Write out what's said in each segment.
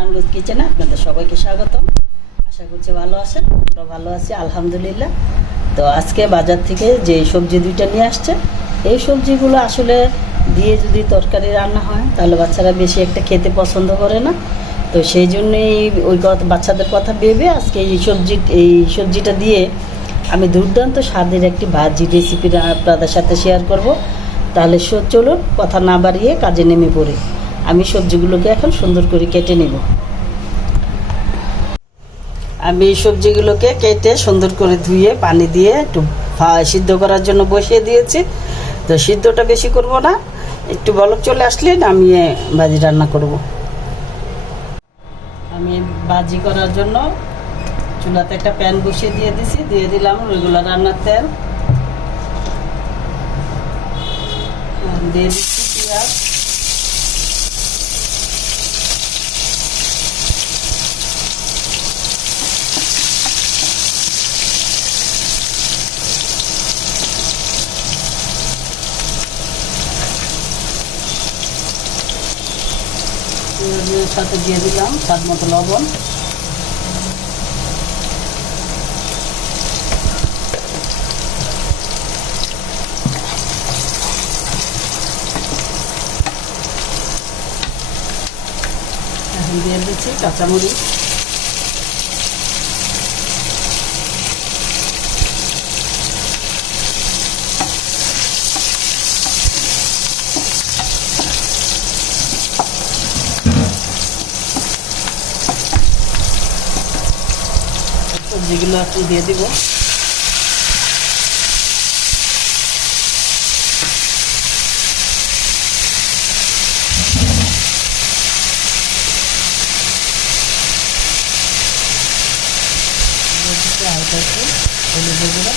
শাহানুরুজ কিচেনে আপনাদের সবাইকে স্বাগতম। আশা করছি ভালো আছেন, আমরা ভালো আছি আলহামদুলিল্লাহ। তো আজকে বাজার থেকে যে সবজি দুইটা নিয়ে আসছে, এই সবজিগুলো আসলে দিয়ে যদি তরকারি রান্না হয় তাহলে বাচ্চারা বেশি একটা খেতে পছন্দ করে না। তো সেই জন্যই ওই বাচ্চাদের কথা ভেবে আজকে এই সবজিটা দিয়ে আমি দুর্দান্ত স্বাদের একটি ভাজি রেসিপি আপনাদের সাথে শেয়ার করব। তাহলে চলুন কথা না বাড়িয়ে কাজে নেমে পড়ি। আমি সবজিগুলোকে এখন সুন্দর করে কেটে নেব। আমি সবজিগুলোকে কেটে সুন্দর করে ধুয়ে পানি দিয়ে একটু সিদ্ধ করার জন্য বসিয়ে দিয়েছি। তো সিদ্ধটা বেশি করব না, একটু বলক চলে আসলে নামিয়ে ভাজি রান্না করব। আমি ভাজি করার জন্য চুলাতে একটা প্যান বসিয়ে দিয়ে দিলাম রেগুলার রান্নার তেল, দিয়ে দিচ্ছি পেঁয়াজ, পেঁয়াজের সাথে দিয়ে দিলাম স্বাদ মতো লবণ, এখন দিয়ে দিচ্ছি কাঁচামরিচ, সবজিগুলো এখন দিয়ে দিব। হালকা একটু হলুদের গুঁড়া,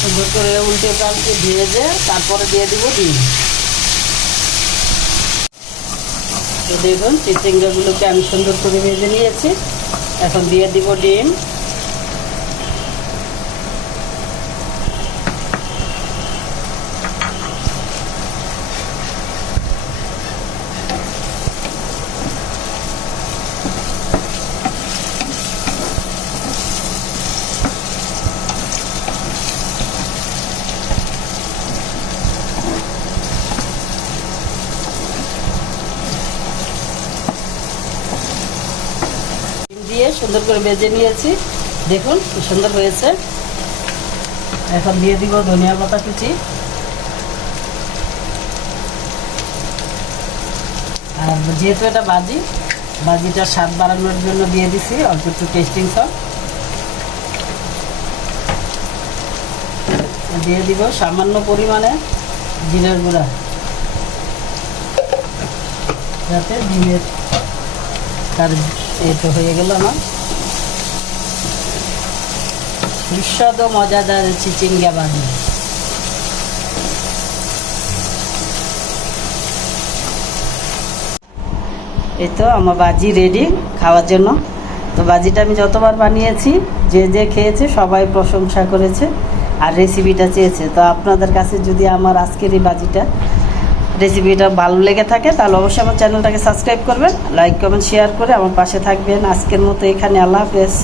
সুন্দর করে উল্টে পাল্টে ভেজে তারপরে দিয়ে দিব ডিম। তো দেখুন চিচিঙ্গাগুলোকে আমি সুন্দর করে ভেজে নিয়েছি, এখন দিয়ে দিব ডিম। দিয়ে সুন্দর করে ভেজে নিয়েছি, দেখুন কি সুন্দর হয়েছে। এখন দিয়ে দিব ধনিয়া পাতা কুচি, আর যেহেতু এটা ভাজিটা স্বাদ বাড়ানোর জন্য দিয়ে দিছি অল্প একটু টেস্টিং সস, দিয়ে দিব সামান্য পরিমাণে জিরের গুঁড়া, যাতে ডিমের তার এই তো হয়ে গেল আমার সুস্বাদু মজাদার চিচিঙ্গা ভাজি। এই তো আমার ভাজি রেডি খাওয়ার জন্য। তো ভাজিটা আমি যতবার বানিয়েছি যে খেয়েছে সবাই প্রশংসা করেছে আর রেসিপিটা চেয়েছে। তো আপনাদের কাছে যদি আমার আজকের এই রেসিপিটা ভালো লেগে থাকে তাহলে অবশ্যই আমার চ্যানেলটাকে সাবস্ক্রাইব করবেন, লাইক কমেন্ট শেয়ার করে আমার পাশে থাকবেন। আজকের মতো এখানে, আল্লাহ হাফেজ।